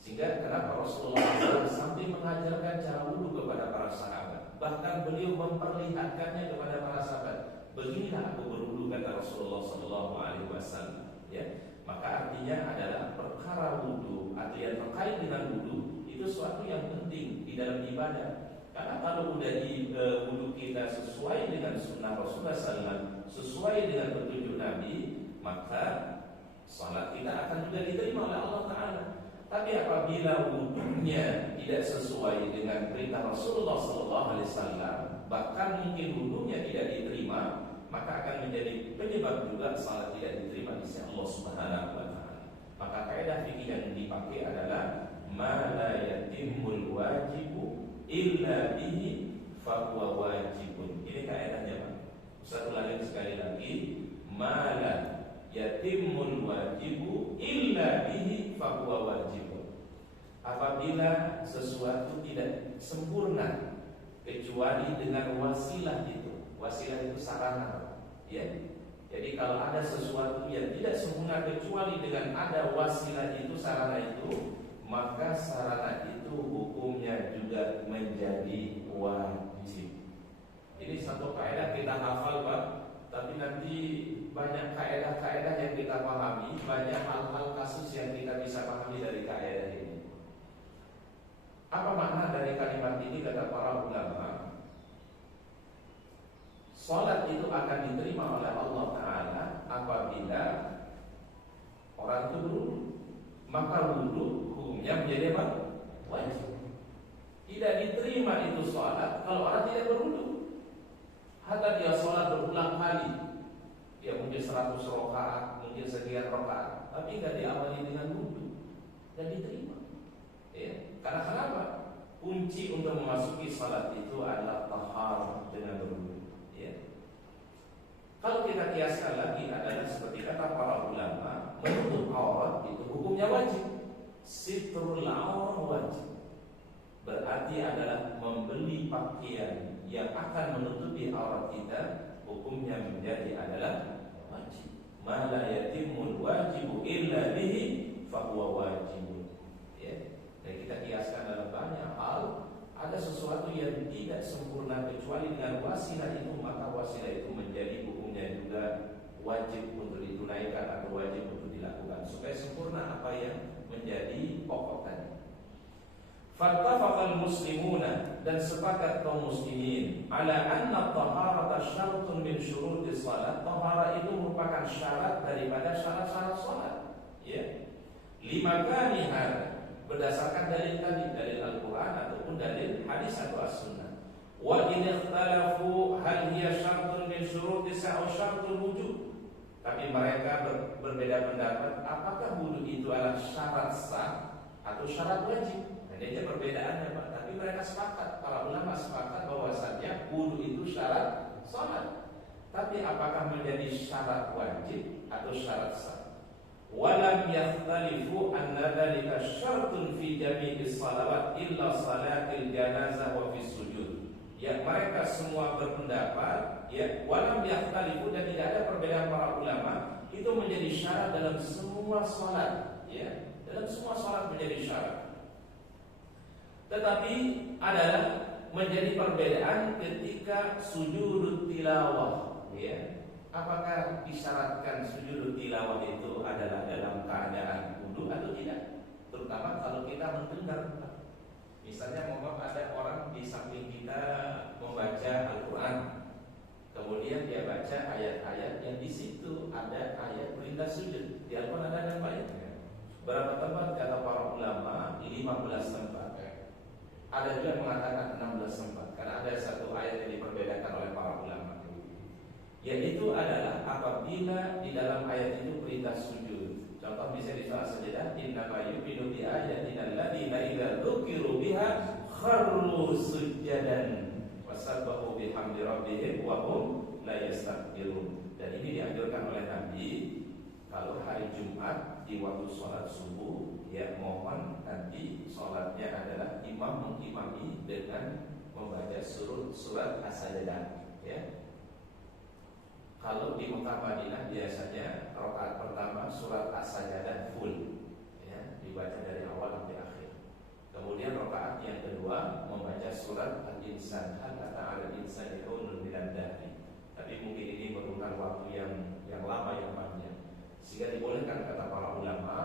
Sehingga kenapa Rasulullah SAW sampai mengajarkan cara wudu kepada para sahabat, bahkan beliau memperlihatkannya kepada para sahabat. Beginilah aku berwudu, kata Rasulullah SAW. Ya, maka artinya adalah perkara wudu atau yang terkait dengan wudu itu suatu yang penting di dalam ibadah. Karena kalau sudah di wudu kita sesuai dengan sunnah Rasulullah SAW, sesuai dengan petunjuk Nabi, maka salat kita akan juga diterima oleh Allah Ta'ala. Tapi apabila wudunya tidak sesuai dengan perintah Rasulullah SAW, bahkan mungkin wudunya tidak diterima, maka akan menjadi penyebab juga salat tidak diterima di sisi Allah Subhanahu wa Ta'ala. Maka kaidah fikih yang dipakai adalah ma la yatimul wajibu illa bihi fahuwa wajibun. Ini kaidahnya, Pak. Ustaz ulangi sekali lagi, ma la yatimul wajibu illa bihi fahuwa wajibun. Apabila sesuatu tidak sempurna kecuali dengan wasilah itu. Wasilah itu sarana, ya. Jadi kalau ada sesuatu yang tidak sempurna kecuali dengan ada wasilah itu, sarana itu, maka sarana itu hukumnya juga menjadi wajib. Ini satu kaidah kita hafal, Pak. Tapi nanti banyak kaidah-kaidah yang kita pahami, banyak hal-hal kasus yang kita bisa pahami dari kaidah ini. Apa makna dari kalimat ini kata para ulama? Salat itu akan diterima oleh Allah Ta'ala apabila orang itu berwudu. Maka wudu hukumnya menjadi apa? Wajib. Tidak diterima itu salat kalau orang tidak berwudu. Hatta dia salat berulang kali, dia mungkin 100 rakaat, mungkin sekian rakaat, tapi tidak diawali dengan wudu, dan diterima. Ya. Karena kenapa? Kunci untuk memasuki salat itu adalah taharah dengan berwudu. Ya. Kalau kita kiaskan lagi adalah seperti kata para ulama, menutup aurat itu hukumnya wajib. Sitrul aurat wajib. Berarti adalah membeli pakaian yang akan menutupi aurat kita, hukumnya menjadi adalah wajib. Ma la yatimul wajibu illa bihi fahuwa wajibun. Ya. Dan kita kiaskan dalam banyak hal, ada sesuatu yang tidak sempurna kecuali dengan wasilah itu, maka wasilah itu menjadi hukumnya juga wajib untuk ditunaikan atau wajib untuk dilakukan supaya sempurna apa yang menjadi pokok tadi. Fattafaqal muslimuna, dan sepakat kaum muslimin ala anna taharata syartun min syurutis salat. Taharah itu merupakan syarat daripada syarat-syarat salat. Ya. Lima kali berdasarkan dalil tadi, dalil Al-Quran ataupun dalil hadis atau as-sunnah. Wa in ikhtalafu hal hiya syartun min syurutis aw syartul wujud. Tapi mereka berbeda pendapat apakah wudu itu adalah syarat sah atau syarat wajib. Ini perbedaannya, Pak. Tapi mereka sepakat, para ulama sepakat bahwasanya wudu itu syarat salat. Tapi apakah menjadi syarat wajib atau syarat sah? Walam yakhtalifu anna dzalika syartun fi jami'is salawat illa salatil janazah wa fis sujud. Ya, mereka semua berpendapat, ya, walam yakhtalifu, dan tidak ada perbedaan para ulama, itu menjadi syarat dalam semua salat, ya. Dalam semua salat menjadi syarat. Tetapi adalah menjadi perbedaan ketika sujud tilawah, ya. Apakah disyaratkan sujud tilawah itu adalah dalam keadaan wudu atau tidak? Terutama kalau kita mendengar, misalnya ada orang di samping kita membaca Al-Quran, kemudian dia baca ayat-ayat yang di situ ada ayat bila sujud. Di Al-Quran ada yang lain. Berapa tempat kata para ulama? 15 tempat. Ada juga yang mengatakan 16 tempat. Karena ada satu ayat yang diperbedakan oleh para ulama, yaitu adalah apabila di dalam ayat itu perintah sujud. Contoh misalnya di surah Sajadah, innama yu'minu bi ayatina alladziina idza dzukiru biha kharru sujjadan wasabbahu bihamdi rabbihim wa hum la yastakbirun. Dan ini dianjurkan oleh Nabi kalau hari Jumat di waktu sholat subuh, ya mohon nanti sholatnya adalah imam mengimami dengan membaca surat As-Sajdah, ya. Kalau di Mekah Madinah biasanya rakaat pertama surat As-Sajdah full, ya, dibaca dari awal sampai akhir. Kemudian rakaat yang kedua membaca surat Al-Insan, hal kata al-insan yakunun minad dahri. Tapi mungkin ini memerlukan waktu yang lama, yang panjang. Sehingga dibolehkan kata para ulama,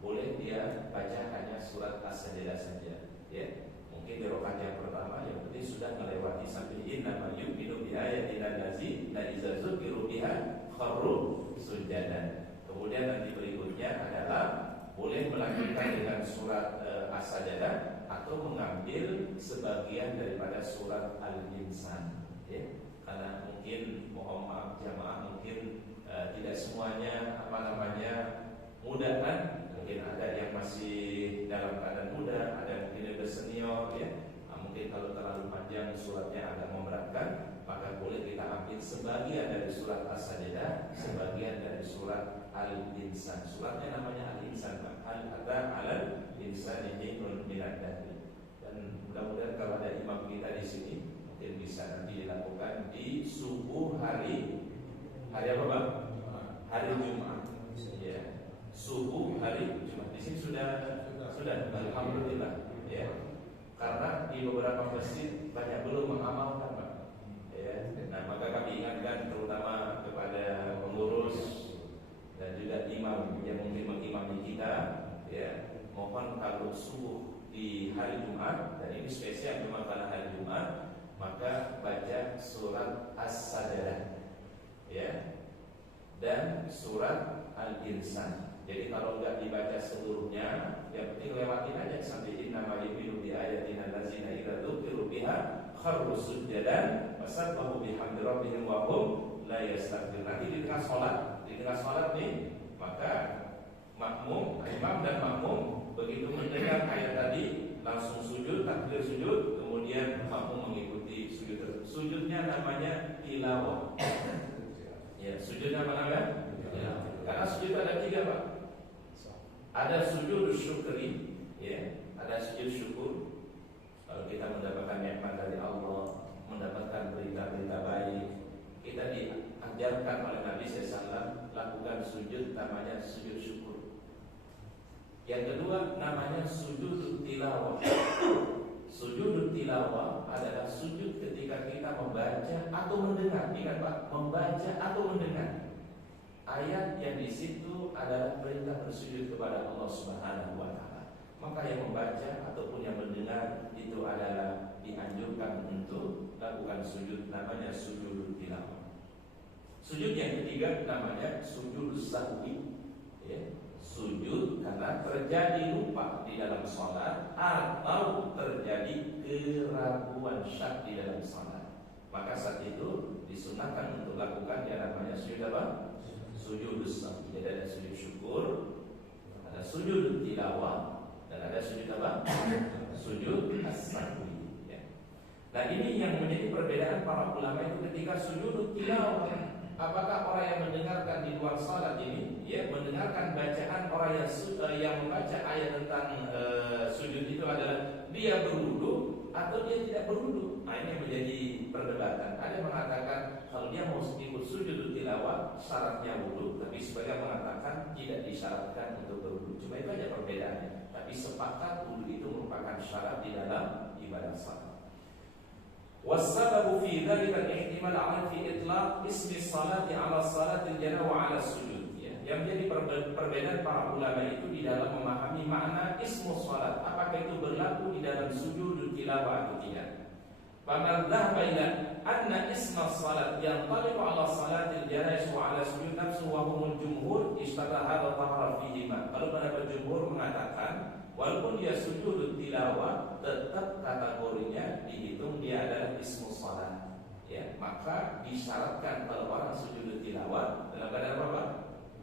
boleh dia baca hanya surat As-Sajdah saja, ya. Mungkin di rakaat yang pertama yang penting sudah melewati sampai innama yu'minu bi ayatina alladziina idza dzukiru biha kharru sujadan. Kemudian nanti berikutnya adalah boleh melanjutkan dengan surat As-Sajdah atau mengambil sebagian daripada surat Al-Insan, ya. Karena mungkin mohon maaf jamaah, mungkin tidak semuanya mudah kan? Mungkin ada yang masih dalam keadaan muda, ada yang mungkin yang bersenior, ya. Mungkin kalau terlalu panjang suratnya agak memberatkan, maka boleh kita ambil sebagian dari surat As-Sajdah, sebagian dari surat Al-Insan. Suratnya namanya Al-Insan, Al-Ata Al-Insan ini minad dahri. Dan mudah-mudahan kalau ada imam kita di sini, mungkin bisa nanti dilakukan di subuh hari apa Bang? Hari Jumat, ya. Subuh hari Jumat. Di sini sudah, alhamdulillah, ya. Karena di beberapa masjid banyak belum mengamalkan, Pak. Ya. Nah, maka kami ingatkan terutama kepada pengurus dan juga imam yang mungkin mengimami kita, ya. Mohon kalau subuh di hari Jumat, dan ini spesial memang pada hari Jumat, maka baca surat As-Sajdah, ya, dan surat Al-Insan. Jadi kalau enggak dibaca seluruhnya, yang penting lewatin aja sampai innama yu'minu bi ayatina alladziina idza dzukiru biha kharru sujjadan wasabbahu bihamdi rabbihim wa hum la yastakbirun. Nanti di tengah salat nih, maka imam dan makmum begitu mendengar ayat tadi langsung sujud, takbir sujud, kemudian makmum mengikuti sujud tersebut. Sujudnya namanya tilawah. Ya, sujudnya apa namanya? Karena sujud ada 3, Pak. Ada sujud syukri, ya, ada sujud syukur. Kalau kita mendapatkan nikmat dari Allah, mendapatkan berita-berita baik, kita diajarkan oleh Nabi SAW lakukan sujud namanya sujud syukur. Yang kedua namanya sujud tilawah. Sujud tilawah adalah sujud ketika kita membaca atau mendengar. Ingat Pak, membaca atau mendengar ayat yang di situ adalah perintah bersujud kepada Allah Subhanahu wa taala. Maka yang membaca ataupun yang mendengar itu adalah dianjurkan untuk lakukan sujud, namanya sujud tilawah. Sujud yang ketiga namanya sujud sahwi, ya. Sujud karena terjadi lupa di dalam salat atau terjadi keraguan syak di dalam salat. Maka saat itu disunahkan untuk lakukan yang namanya sujud apa? Sujud sahwi. Jadi ada sujud syukur, ada sujud tilawah, dan ada sujud apa? Sujud as-sahwi, ya. Nah ini yang menjadi perbedaan para ulama itu ketika sujud tilawah. Apakah orang yang mendengarkan di luar salat ini, ya, mendengarkan bacaan orang yang membaca ayat tentang sujud itu adalah dia berwudu atau dia tidak berwudu? Nah ini yang menjadi perdebatan. Ada yang mengatakan kalau dia mau ikut sujud tilawah syaratnya wudu, tapi sebagian mengatakan tidak disyaratkan untuk berwudu. Cuma itu aja perbedaannya. Tapi sepakat wudu itu merupakan syarat di dalam ibadah salat. Wassababu fi dzalika al-ihtimal 'ala fi itlaq ismi salati 'ala salatil janazah wa 'ala sujud, ya. Yang menjadi perbedaan para ulama itu di dalam memahami makna ismu salat. Apakah itu berlaku di dalam sujud tilawah atau tidak? Faman dhahaba ila anna isma salat yanṭaliqu 'ala salatil janazah wa 'ala sujud nafsu wa humul jumhur istara hadha tahara fihima. Kalau pendapat jumhur mengatakan walaupun dia sujud tilawah tetap kategorinya dihitung dia adalah ismu salat. Ya, maka disyaratkan kalau orang sujud tilawah dalam keadaan apa?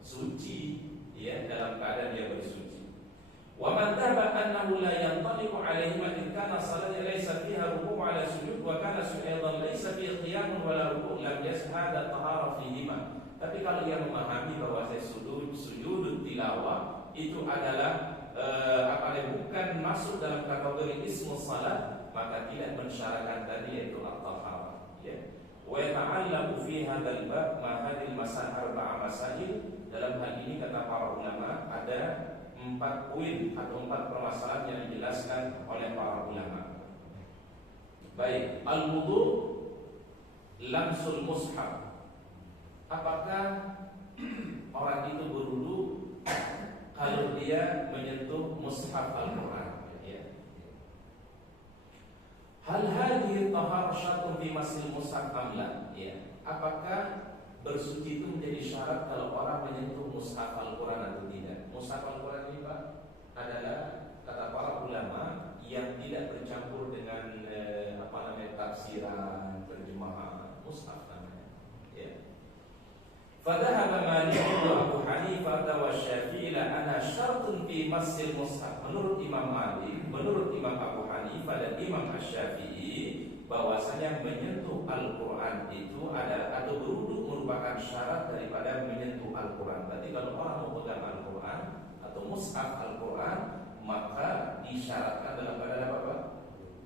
Suci, ya, dalam keadaan dia bersuci. Wa man dhahaba annahu la yanṭaliqu 'alaihi ma in kana salatu laysa fiha ruku' 'ala sujud wa kana sujudan laysa fihi qiyam wa la ruku' lam yashhad tahara fihima. Tapi kalau dia memahami bahwa sujud tilawah itu adalah bukan masuk dalam kategori ismu salat, maka tidak mensyaratkan tadi yaitu at-taharah, ya. Wa ta'allamu fi hadzal bab ma hadhihi al-masail arba'a masail. Dalam hal ini kata para ulama ada 4 poin atau 4 permasalahan yang dijelaskan oleh para ulama. Baik, al-wudu, lamsul mushaf. Apakah orang itu berwudu kalau dia menyentuh mushaf Al-Qur'an, ya. Hal hadhihi tahar syartun fi masil mushaf amla, ya. Apakah bersuci itu menjadi syarat kalau orang menyentuh mushaf Al-Quran atau tidak? Mushaf Al-Quran ini Pak adalah kata para ulama yang tidak bercampur dengan tafsiran, terjemahan, mushaf namanya, ya. Fadhahaba Malik wa Abu Hanifah wa Syafi'i ila anna syartun fi masil mushaf. Menurut Imam Malik, menurut Imam Abu Hanifah dan Imam Asy-Syafi'i bahwasanya menyentuh Al-Quran itu adalah atau berwudu merupakan syarat daripada menyentuh Al-Quran. Berarti kalau orang memegang Al-Quran atau mushaf Al-Quran maka disyaratkan dalam keadaan apa?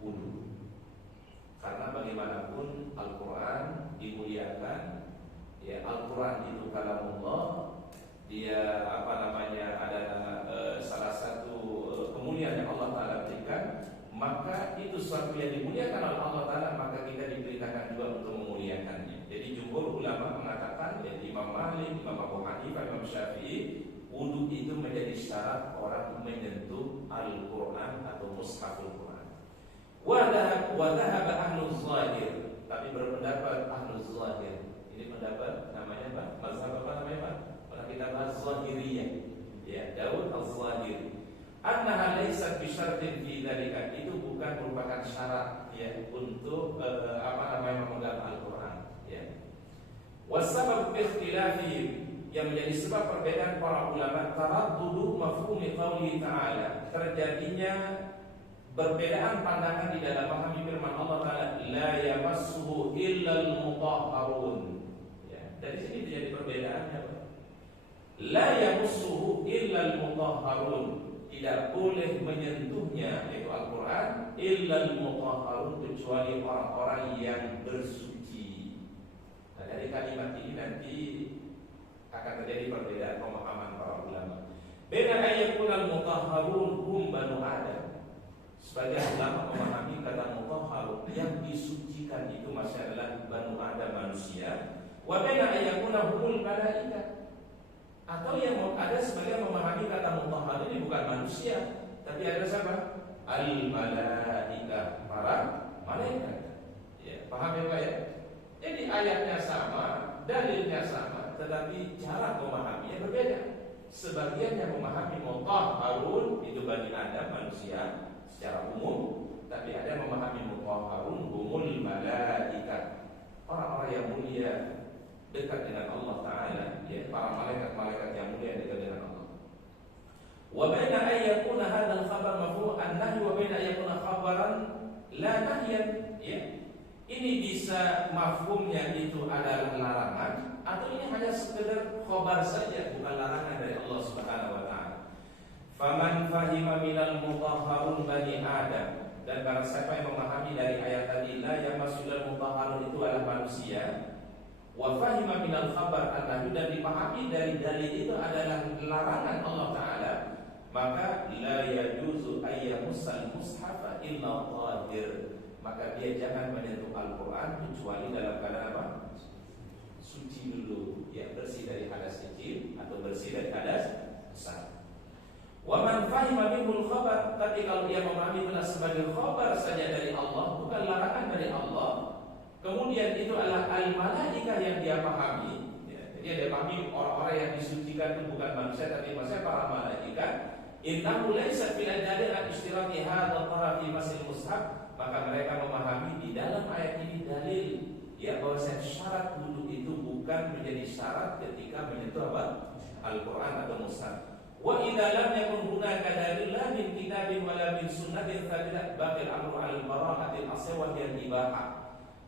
Wudu. Karena bagaimanapun Al-Quran dimuliakan, ya. Al-Quran itu kalamullah, dia adalah salah satu kemuliaan yang Allah Ta'ala berikan. Maka itu sesuatu yang dimuliakan oleh Allah Ta'ala, maka kita diperintahkan juga untuk memuliakannya. Jadi jumhur ulama mengatakan, yaitu Imam Malik, Imam Abu Hanifah, Imam Syafi'i, wudu itu menjadi syarat orang menyentuh Al-Quran atau mushaf Al-Quran. Wadhahaba ahlul zahir, tapi berpendapat ahlul zahir. Ini pendapat namanya apa? Mazhab apa namanya Pak? Kalau kita bahas Zahiriyah, ya, Daud al-Zahiri. Annaha laysat bi syartin fi dzalika, itu bukan merupakan syarat, ya, untuk memegang Al-Qur'an, ya. Wasabab ikhtilafihim, yang menjadi sebab perbedaan para ulama taraddudu mafhumi qauli ta'ala, terjadinya perbedaan pandangan di dalam memahami firman Allah Ta'ala, la yamassuhu illal mutahharun, ya. Dari sini terjadi perbedaannya, Pak. La yamassuhu illal mutahharun, tidak boleh menyentuhnya yaitu Al-Quran illal mutahharun, kecuali orang-orang yang bersuci. Nah, dari kalimat ini nanti akan terjadi perbedaan pemahaman para ulama. Beda ayatul mutahharun hum banu Adam. Sebagian ulama memahami kata mutahharun yang disucikan itu masih adalah banu Adam, manusia. Wa bena ayatul humul malaika. Atau yang ada sebagian memahami kata mutahhar ini bukan manusia, tapi ada siapa? Al-malaika, para malaikat. Ya, paham ya Pak ya? Jadi ayatnya sama, dalilnya sama, tetapi cara memahaminya berbeda. Sebagian yang memahami mutahharun itu Bani Adam, manusia secara umum, tapi ada yang memahami mutahharun humul malaika, orang-orang yang mulia, dekat dengan Allah Ta'ala, ya, para malaikat-malaikat yang mulia dekat dengan Allah. Wa baina ayyakuna hadzal khabar mafhum an-nahy wa baina ayyakuna khabaran la nahyan, ya. Ini bisa mafhumnya itu adalah larangan, atau ini hanya sekedar khabar saja, bukan larangan dari Allah Subhanahu wa Ta'ala. Faman fahima minal mutahharun bani Adam, dan barang siapa yang memahami dari ayat tadi la yamassul mutahharun itu adalah manusia, wa fahima minal khabar an-nahy, dan dipahami dari dalil itu adalah larangan Allah Ta'ala, maka la yajuzu ayyamussal mushafa illa tahir, maka dia jangan menyentuh Al-Quran kecuali dalam keadaan apa? Suci dulu, ya, bersih dari hadas kecil atau bersih dari hadas besar. Wa man fahima minhul khabar, tapi kalau dia memahami itu sebagai khabar saja dari Allah, bukan larangan dari Allah, Kemudian itu adalah al-malaikah yang dia pahami. Jadi dia pahami orang-orang yang disucikan itu bukan manusia tapi manusia para malaikat. Innahu laisa fil dalil an ishtirati hadha al-tahara fi masil mushaf, maka mereka memahami di dalam ayat ini dalil ya bahwa syarat wudu itu bukan menjadi syarat ketika menyentuh apa? Al-Qur'an atau mushaf. Wa idza lam yakun hunaka dalil la min kitabin wala min sunnatin thabitat baqil amru 'ala al-bara'ati al-asli wa hiya al-ibahah.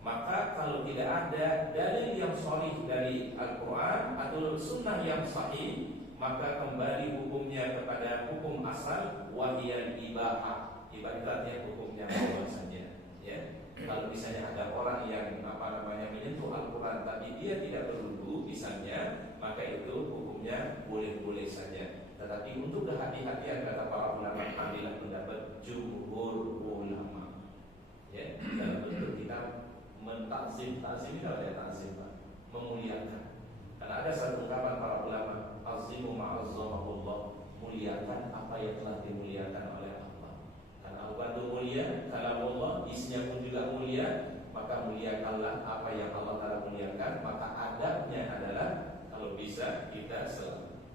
Maka kalau tidak ada dalil yang sahih dari Al-Qur'an atau sunnah yang sahih, maka kembali hukumnya kepada hukum asal wahiyal ibahah. Ibaratnya hukumnya boleh saja. Ya. Kalau misalnya ada orang yang menyentuh Al-Quran tapi dia tidak berwudu misalnya, maka itu hukumnya boleh-boleh saja. Tetapi untuk kehati-hatian kata para ulama, ambillah pendapat jumhur ulama. Ya, dalam bentuk kita mentakzim itu ada takzim, memuliakan. Karena ada satu ungkapan para ulama, azimu ma'azzamahullah, muliakan apa yang telah dimuliakan oleh Allah. Karena Al-Quran itu mulia, kalamullah, isinya pun juga mulia, maka muliakanlah apa yang Allah Ta'ala muliakan. Maka adabnya adalah kalau bisa kita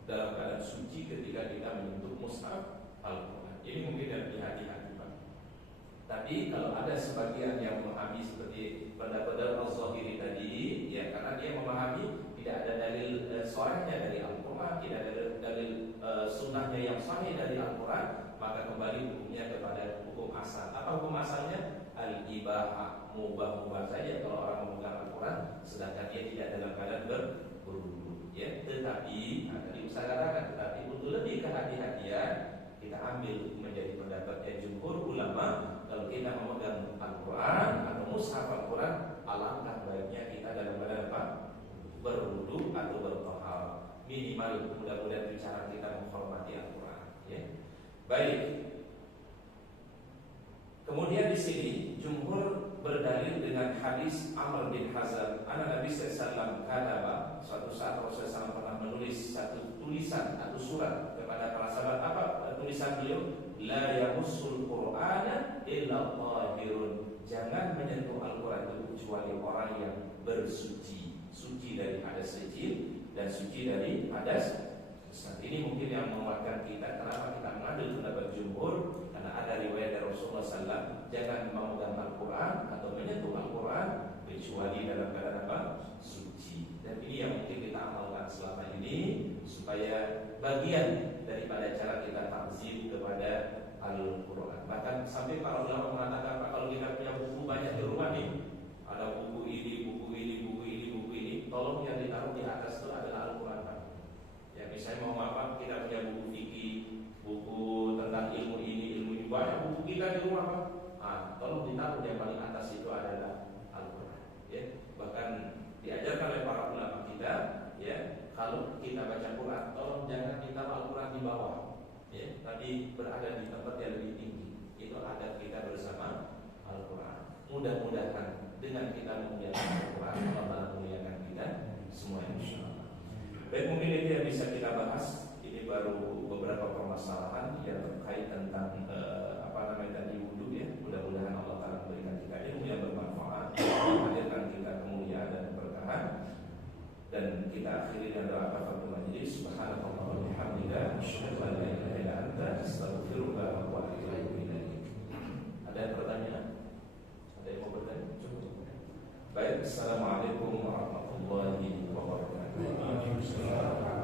dalam keadaan suci ketika kita menyentuh mushaf Al-Quran. Ini mungkin yang hati-hati Pak. Tapi kalau ada sebagian yang memahami seperti pendapat Al-Zahiri tadi, ya karena dia memahami tidak ada dalil sorehnya dari Al-Quran, tidak ada dalil sunnahnya yang sahih dari Al-Quran, maka kembali hukumnya kepada hukum asal. Apa hukum asalnya? Al-ibahah, mubah-mubah saja kalau orang memegang Al-Quran, sedangkan dia tidak dalam keadaan berwudu. Ya, tetapi tadi saya katakan, tetapi untuk lebih kehati-hatian kita ambil menjadi pendapatnya jumhur ulama. Kalau kita memegang Al-Quran atau mushaf Al-Quran, alangkah baiknya kita dalam keadaan apa? Berwudu atau bertahar. Minimal mudah-mudahan cara kita menghormati Al-Quran. Ya. Baik. Kemudian di sini jumhur berdalil dengan hadis Amr bin Hazam. Nabi sallallahu alaihi wasallam suatu saat Rasulullah SAW pernah menulis satu tulisan atau surat kepada para sahabat. Apa tulisan beliau? La yamussul Qur'ana illa tahirun. Jangan menyentuh Al-Quran itu kecuali orang yang bersuci, suci dari hadas kecil dan suci dari hadas besar. Ini mungkin yang menguatkan kita kenapa kita mengambil pendapat jumhur, karena ada riwayat dari Rasulullah SAW, jangan memegang Al-Quran atau menyentuh Al-Quran kecuali dalam keadaan apa? Suci. Dan ini yang mungkin kita amalkan selama ini supaya bagian daripada cara kita takzim kepada Al-Quran. Bahkan sampai para ulama mengatakan, kalau kita punya buku banyak di rumah nih, ada buku ini, buku ini, buku ini, buku ini, tolong yang ditaruh di atas itu adalah Al-Quran. Ya misalnya mau apa, kita punya buku fikih, buku tentang ilmu ini, banyak buku kita di rumah Pak. Tolong ditaruh yang paling atas itu adalah Al-Quran. Ya, bahkan diajarkan oleh para ulama kita, ya kalau kita baca Quran, tolong jangan ditaruh Al-Quran di bawah, ya, tapi berada di tempat yang lebih tinggi. Itu adab kita bersama Al-Quran. Mudah-mudahan dengan kita memuliakan Al-Quran, Allah memuliakan kita semua insyaallah. Baik, mungkin itu yang bisa kita bahas. Ini baru beberapa permasalahan yang terkait tentang tadi wudu ya. Mudah-mudahan Allah Ta'ala memberikan kita ilmu yang bermanfaat, menghadirkan kita kemuliaan dan keberkahan. Dan kita akhiri dengan doa kafaratul majlis. Subhanallah wa bihamdika, asyhadu an la ilaha illa anta, astaghfiruka wa atubu ilaik. Ada pertanyaan? Ada yang mau bertanya? Cukup. Baik, assalamualaikum warahmatullahi wabarakatuh.